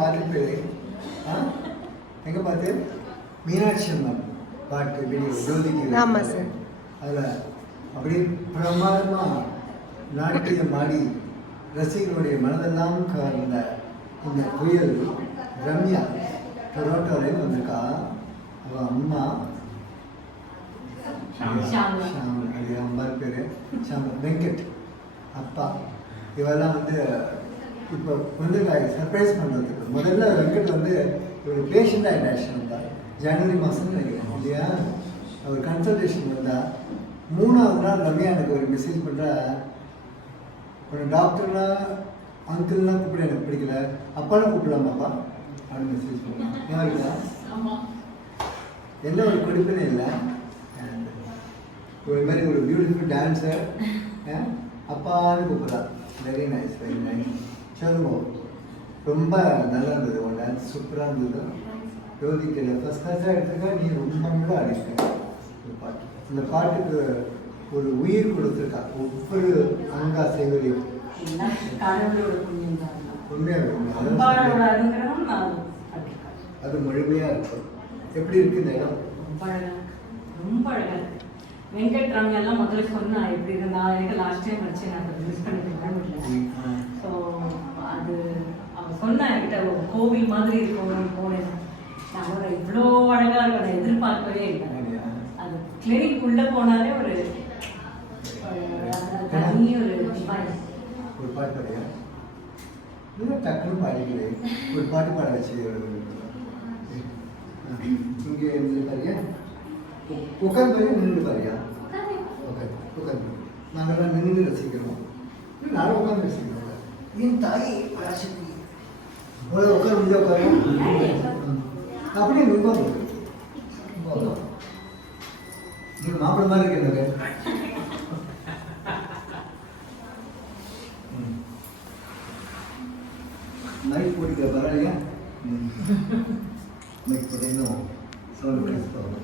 பார்த்துட்டு எங்கே பார்த்து மீனாட்சி அம்மன் பாட்டு வீடியோ ஜோதிக்கு. ஆமாம் சார். அதில் அப்படி பிரமாதமாக நாட்டியம் ஆடி ரசிகர்களுடைய மனதெல்லாம் கவர்ந்த இந்த புயல் ரம்யா டொரோட்டோலேருந்து வந்திருக்கா. அவள் அம்மா அது அம்மா பேர் வெங்கட், அப்பா இவெல்லாம் வந்து இப்போ வந்து சர்ப்ரைஸ் பண்ணுறதுக்கு முதல்ல வெங்கட் வந்து இவர் பேஷண்ட் ஆகிட்டாச்சு வந்தால் ஜனவரி மாதம்னு நினைக்கிறேன் இல்லையா. அவர் கன்சல்டேஷன் வந்தால் 3வது நாள் ரம்யா எனக்கு ஒரு மெசேஜ் பண்ணுறா, ஒரு டாக்டர்னா அங்கிள்லாம் கூப்பிட எனக்கு பிடிக்கல, அப்பாலாம் கூப்பிடலாமாப்பா அப்படின்னு மெசேஜ் பண்ணேன். ஏன் இருக்கா எந்த ஒரு கொடுப்பினே இல்லை. ஒரு மாதிரி ஒரு பியூட்டிஃபுல் டான்ஸர் அப்பான்னு கூப்பிட்றா. Very nice very nice. சொல்லுங்க, ரொம்ப நல்லா இருந்தது உன் டான்ஸ், சூப்பராக இருந்தது. ஜோதிக்கல ஃபஸ்ட் கிளாஸாக எடுத்துக்கா, நீ ரொம்ப நல்லா அடிக்க ஒரு பாட்டு. அந்த பாட்டுக்கு ஒரு உயிர் கொடுத்துருக்கா. ஒவ்வொரு அங்கா செய்வதையும் அது முழுமையாக இருக்கும். எப்படி இருக்கு இந்த இடம்? ரொம்ப அழகாக இருக்கு. வெங்கட் ரம்யெல்லாம் முதல்ல சொன்னா எப்படி இருந்தா, எனக்கு லாஸ்ட் டைம் வச்சு நான் அதை மிஸ் பண்ணிட்டு முடியல. ஸோ அது அவன் சொன்னா என்கிட்ட ஒரு கோவில் மாதிரி இருக்கும் போனேன். நான் இவ்வளோ அழகாக இருக்கும் நான் எதிர்பார்க்கவே இல்லை. அது கிளினிக் உள்ள போனாலே ஒரு தனி ஒரு ஒரு பாட்டு பாடியா இல்லை டக்குன்னு பாடிக்கிறேன். ஒரு பாட்டு பாட வச்சு இங்கே இருந்து பாரியா, உட்காந்து பாரியா நின்று பாரியா? உட்காந்து நாங்கள்லாம் நின்று ரசிக்கிறோம், நானும் உட்காந்து ரசிக்கிறோம். என் தாய் பராசக்தி உட்கார முடிஞ்சா உட்காரு அப்படியே நிற்பாங்க. நீங்க மாப்பிள்ள மாதிரி இருக்கீங்க. மைக் போட்டுக்கிற பரவாயில்லையா? மைக் போட்டு இன்னும் சவுண்ட் பேசுவாங்க.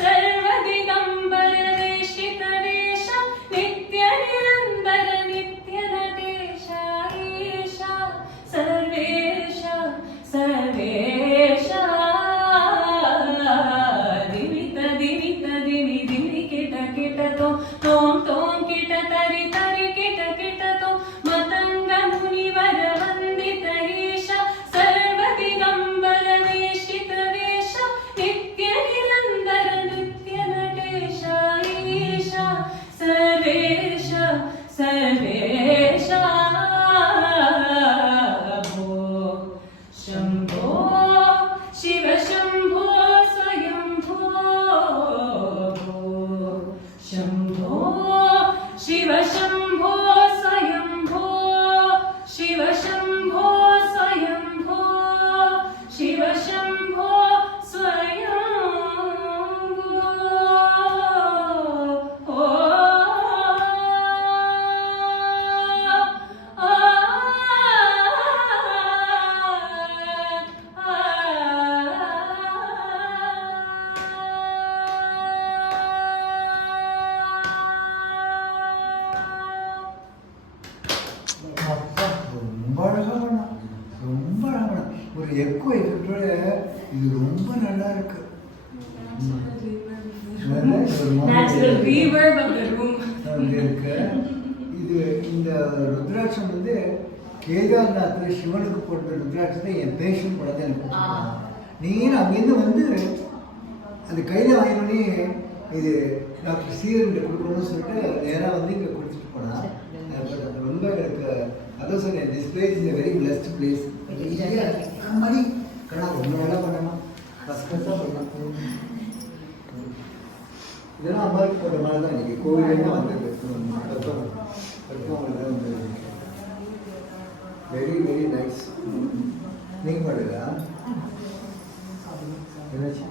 सर्वदिगंबर वेशित वेश नित्य தோம் தோம் தோம் கிட தரி தரி கிட கிட தோம் மதங்க முனிவர வந்தித ஈஷ சர்வ திகம்பர வேஷித வேஷ நித்ய நிரந்தர நித்ய நடேஷ ஈஷ சர்வேஷ சர்வேஷ शम्भो शिव शम्भो स्वयम्भो शम्भो शिव शम्भो स्वयम्भो शिव शम्भो स्वयम्भो शिव शम्भो அப்பா ரொம்ப அழகா பண்ணா, ரொம்ப அழகா பண்ணா. ஒரு எக்கோ எஃபெக்டோட இது ரொம்ப நல்லா இருக்கு. Natural reverb of the room. அப்படி இருக்கு. இது இந்த ருத்ராட்சம் வந்து கேதார்நாத்தில் சிவனுக்கு போட்ட ருத்ராட்சத்தை என் பேஷன் கூட தான் எனக்கு கொடுத்தாங்க. நீங்க அங்கேருந்து வந்து அந்த கையில் வாங்கினோடனே இது டாக்டர் சீரன் கொடுக்கணும்னு சொல்லிட்டு நேராக வந்து இங்கே கொடுத்துட்டு போனா. ரொம்ப எனக்கு அதான் சொன்னேன், this place is very blessed place. மாதிரி கடா ரொம்ப நல்லா பண்ணணும், ஃபஸ்ட் கிளாஸாக பண்ணலாம். இதெல்லாம் அம்மாவுக்கு போட்ட மாதிரி தான் இன்னைக்கு கோவில்லாம் வந்தது. Very very nice. நீங்கள் பண்ணுறா என்னாச்சு?